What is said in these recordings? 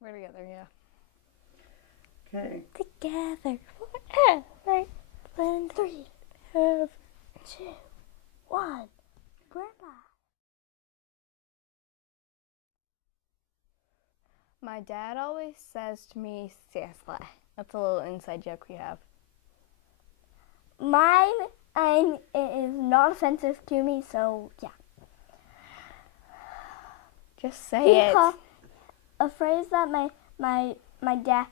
We're together, yeah. Okay. Together forever. 3, 2, 1. Grandpa. My dad always says to me, seriously. That's a little inside joke we have. Mine is not offensive to me, so yeah. Just say it. A phrase that my dad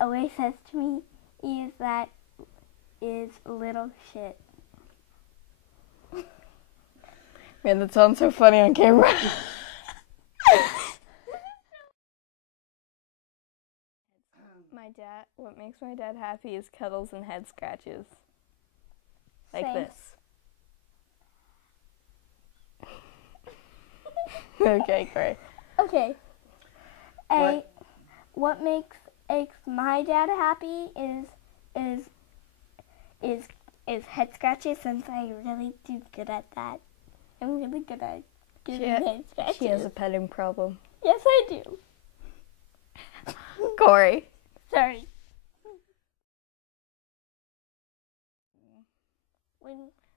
always says to me is little shit. Man, that sounds so funny on camera. What makes my dad happy is cuddles and head scratches. Like Same. this. Okay, great. Okay. What makes my dad happy is head scratches, since I really do good at that. I'm really good at giving head scratches. She has a petting problem. Yes, I do. Corrie. Sorry.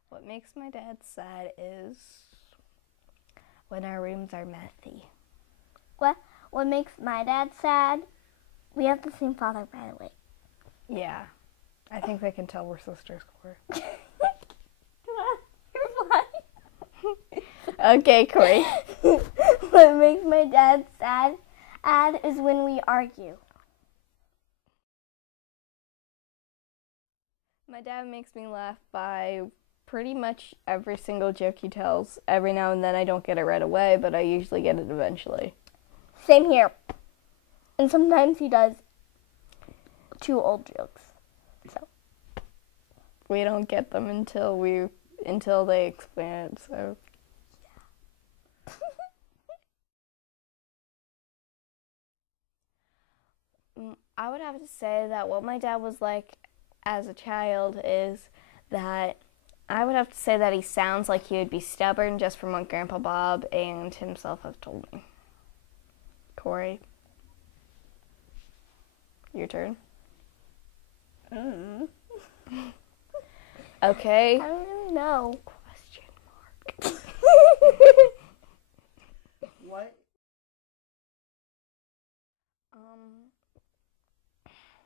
What makes my dad sad is when our rooms are messy. What makes my dad sad? We have the same father, by the way. Yeah. I think they can tell we're sisters, Corrie. Okay, Corrie. What makes my dad sad is when we argue. My dad makes me laugh by pretty much every single joke he tells. Every now and then I don't get it right away, but I usually get it eventually. Same here. And sometimes he does 2 old jokes. So we don't get them until they explain it, so I would have to say that what my dad was like as a child is that I would have to say that he sounds like he would be stubborn, just from what Grandpa Bob and himself have told me. Corrie, your turn. Okay. I don't really know. Question mark. What?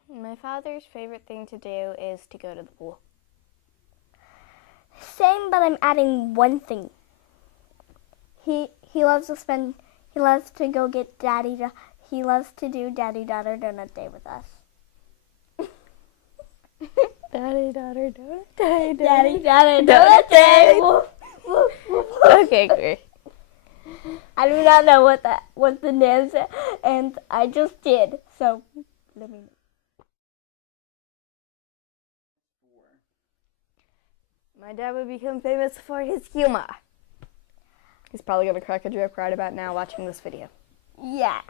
My father's favorite thing to do is to go to the pool. Same, but I'm adding one thing. He loves to go get he loves to do daddy-daughter donut day with us. Daddy-daughter donut day. Daddy-daughter donut day. Okay, great. I do not know what the name is, and I just did. So let me know. My dad would become famous for his humor. He's probably going to crack a joke right about now watching this video. Yeah.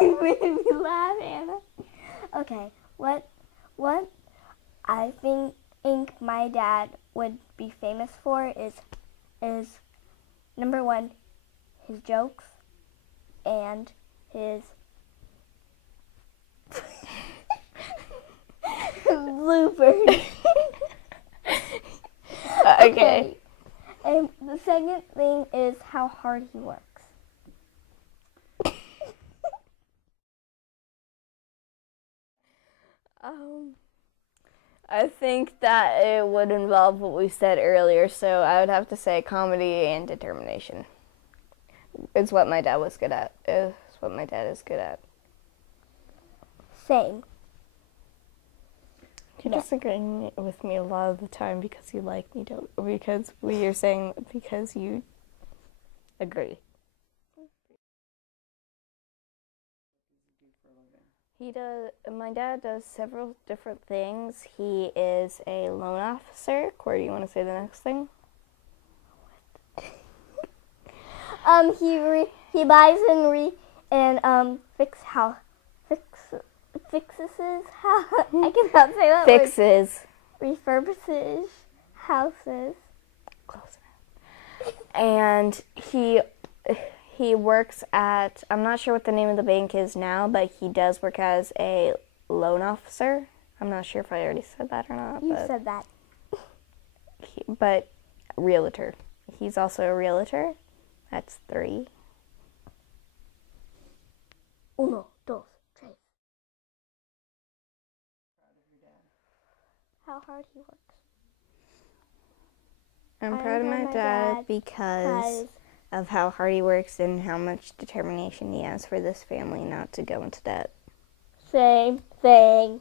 You made me laugh, Anna. Okay, what I think my dad would be famous for is number 1, his jokes, and his bloopers. Okay. And the second thing is how hard he works. I think that it would involve what we said earlier, so I would have to say comedy and determination. It's what my dad was good at. It's what my dad is good at. Same. You're disagreeing with me a lot of the time because you like me, because you're saying because you agree. My dad does several different things. He is a loan officer. Corrie, do you want to say the next thing? He buys and fixes how I cannot say that Fixes. word. Refurbishes houses. Close enough. and he works at, I'm not sure what the name of the bank is now, but he does work as a loan officer. I'm not sure if I already said that or not. You said that. But realtor. He's also a realtor. That's 3. Uno, dos, tres. How hard he works. I'm proud of my dad because of how hard he works and how much determination he has for this family not to go into debt. Same thing.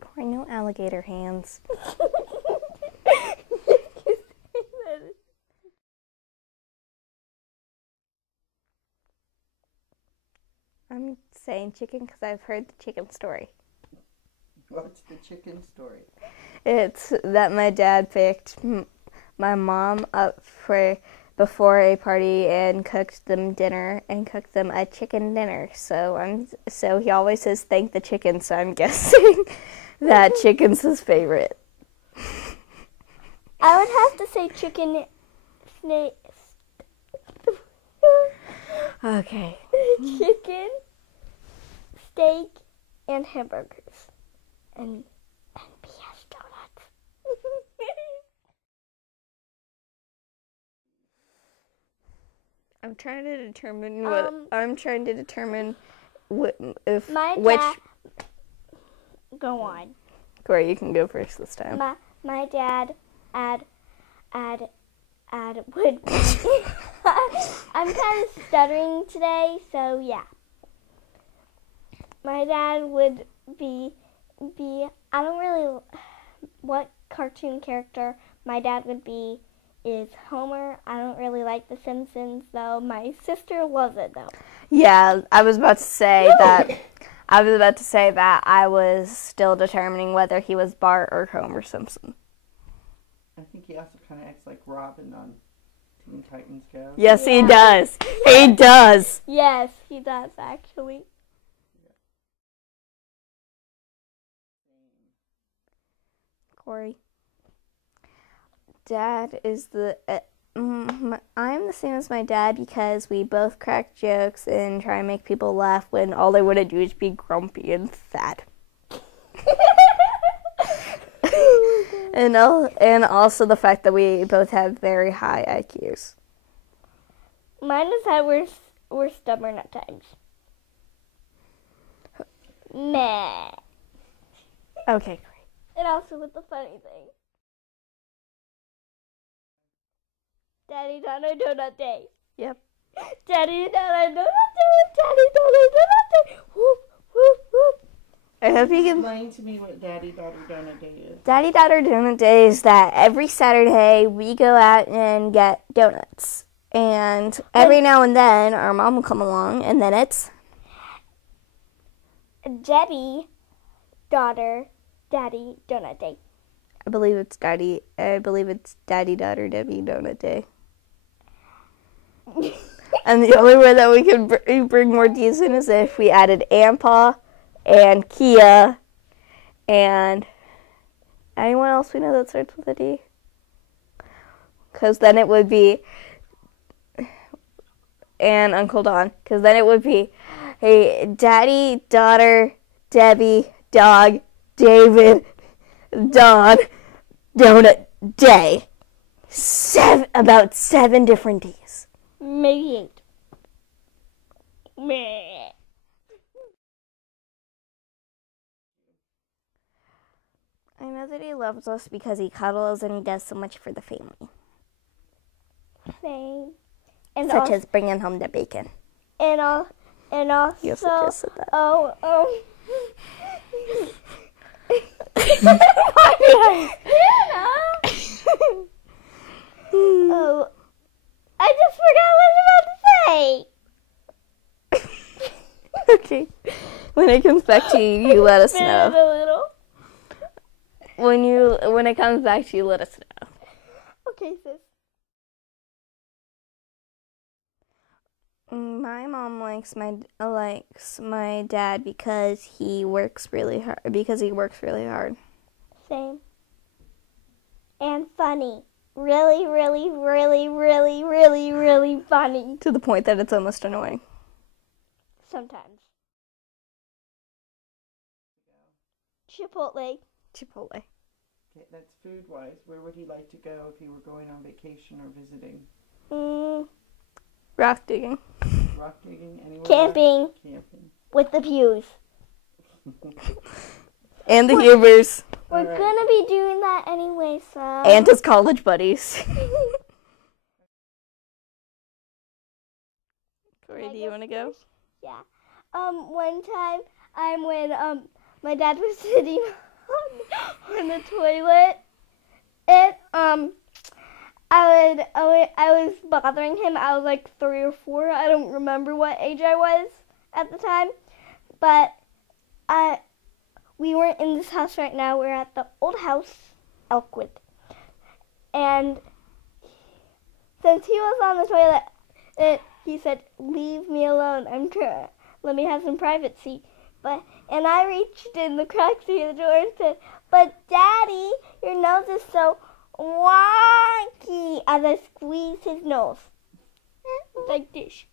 Corey, no alligator hands. I'm saying chicken because I've heard the chicken story. What's the chicken story? It's that my dad picked my mom up before a party and cooked them dinner and cooked them a chicken dinner. So he always says thank the chicken. So I'm guessing that chicken's his favorite. I would have to say chicken, snake. Okay. Chicken, steak, and hamburgers, and PS donuts. I'm trying to determine My dad. Go on. Corey, you can go first this time. My dad would be I'm kind of stuttering today, so yeah. My dad would be I don't really what cartoon character my dad would be is Homer. I don't really like The Simpsons though. My sister loves it though. Yeah, I was about to say that I was still determining whether he was Bart or Homer Simpson. I think he also kind of acts like Robin on Teen Titans Go. Yes, Yeah. he does. He does. Yes, he does actually. Corey. Dad is I'm the same as my dad because we both crack jokes and try and make people laugh when all they want to do is be grumpy and sad. And also the fact that we both have very high IQs. Mine is that we're stubborn at times. Meh. Okay, great. And also with the funny thing. Daddy Donner Donut Day. Yep. Daddy Donner Donut Day. Daddy Donner Donut Day. Whoop, whoop, whoop. I hope you can Explain to me what Daddy Daughter Donut Day is. Daddy Daughter Donut Day is that every Saturday we go out and get donuts. And every now and then our mom will come along and then it's Debbie Daughter Daddy Donut Day. I believe it's Daddy Daughter Debbie Donut Day. And the only way that we could bring more D's in is if we added Ampa and Kia and anyone else we know that starts with a D. Because then it would be and Uncle Don. Because then it would be hey, Daddy, Daughter, Debbie, Dog, David, Don, Donut Day. About 7 different D's. Maybe 8. Meh. I know that he loves us because he cuddles and he does so much for the family. Same. And Such as bringing home the bacon. And also. You also just said that. Oh. Oh, I just forgot what I was about to say. Okay. When it comes back to you, you let us Spin it know. a little. When it comes back to you, let us know. Okay, sis. My mom likes my dad because he works really hard. Same. And funny. really, really, really, really, really, really funny. To the point that it's almost annoying. Sometimes. Chipotle. Chipotle. Okay, that's food-wise. Where would he like to go if he were going on vacation or visiting? Rock digging. Rock digging? Anywhere? Camping. Camping. With the Pews. And the Hubers. We're right. gonna be doing that anyway, so. And his college buddies. Corey, do you want to go? Yeah. One time, when my dad was sitting on the toilet, I was bothering him. I was like 3 or 4. I don't remember what age I was at the time, but we weren't in this house right now. We're at the old house, Elkwood, and since he was on the toilet, he said, "Leave me alone. Let me have some privacy." And I reached in the cracks of the door and said, "But Daddy, your nose is so wonky," as I squeezed his nose. Like this.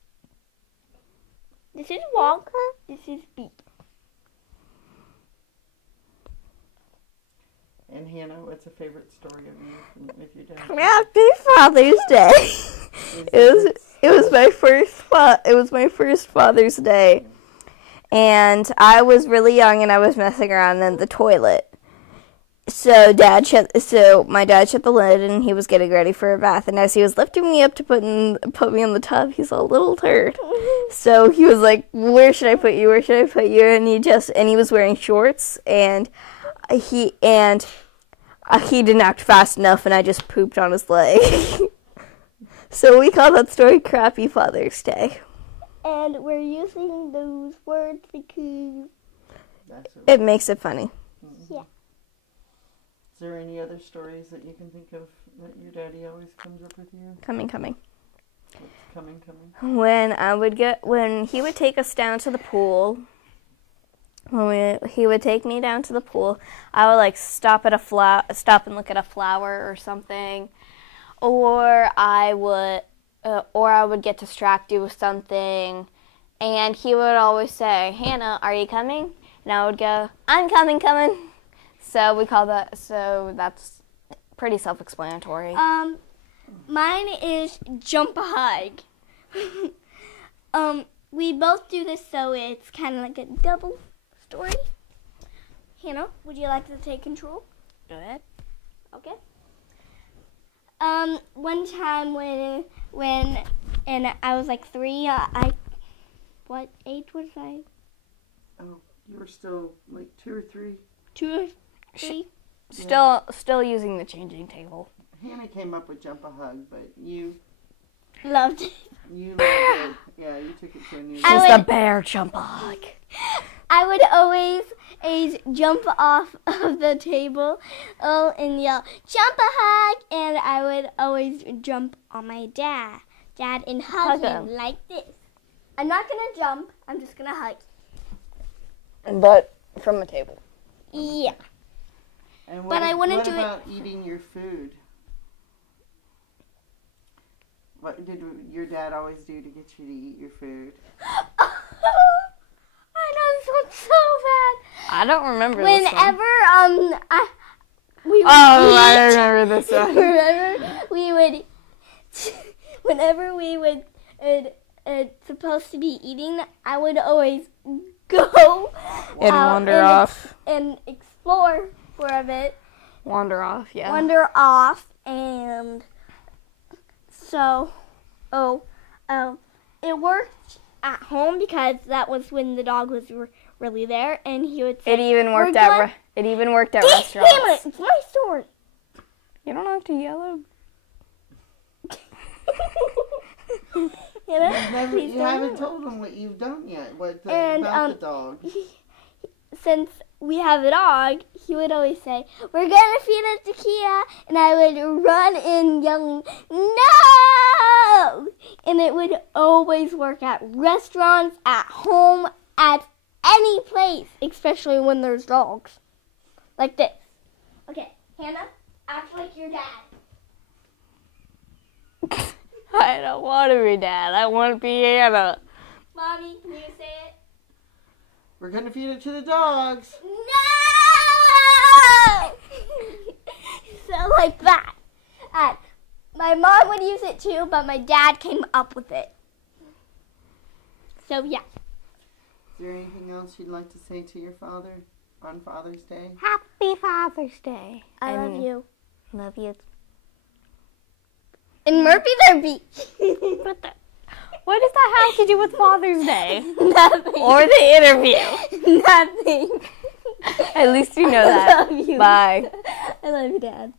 This is wonk, this is beep. And Hannah, what's a favorite story of you with your dad? Happy Father's Day. It was my first Father's Day, and I was really young and I was messing around in the toilet. So my dad shut the lid and he was getting ready for a bath, and as he was lifting me up to put me in the tub, he saw a little turd. So he was like, "Where should I put you? Where should I put you?" And he was wearing shorts, and he didn't act fast enough, and I just pooped on his leg. So we call that story Crappy Father's Day. And we're using those words because It makes it funny. Yeah. Is there any other stories that you can think of that your daddy always comes up with you? Coming. What's coming? When he would take us down to the pool, he would take me down to the pool, I would like stop and look at a flower or something, or I would get distracted with something, and he would always say, "Hannah, are you coming?" And I would go, "I'm coming." So that's pretty self-explanatory. Mine is jump a hike. We both do this, so it's kind of like a double story. Hannah, would you like to take control? Go ahead. Okay. One time when I was like 3, what age was I? Oh, you were still like 2 or 3. 2 or 3. Still using the changing table. Hannah came up with jump a hug, but you Loved it. loved it. Yeah, you took it to a new She's level. the bear jump hug. I would always jump off of the table and yell, "Jump a hug!" And I would always jump on my dad and hug him like this. I'm not going to jump. I'm just going to hug. But from a table. Yeah. And But I wouldn't do it- What about eating your food? What did your dad always do to get you to eat your food? I know this one's so bad. I don't remember this one. Whenever we would I remember this one. whenever we would supposed to be eating, I would always go And out wander off. and explore for a bit. Wander off, yeah. Wander off, and so it worked at home because that was when the dog was really there, and he would say, It even worked "We're at going-" restaurants. Damn it! It's my story. You don't have to yell. Please You don't. haven't told them what you've done yet. And, About the dog. Since we have a dog, he would always say, "We're gonna feed it to Kia," and I would run in yelling, "No!" And it would always work at restaurants, at home, at any place, especially when there's dogs. Like this. Okay, Hannah, act like your dad. I don't want to be Dad. I want to be Hanna. Mommy, can you say it? We're gonna feed it to the dogs. No! So like that. And my mom would use it too, but my dad came up with it. So yeah. Is there anything else you'd like to say to your father on Father's Day? Happy Father's Day. I love you. Love you. And Murphy Derby. What does that have to do with Father's Day? Nothing. Or the interview? Nothing. At least you know I that. love you. Bye. I love you, Dad.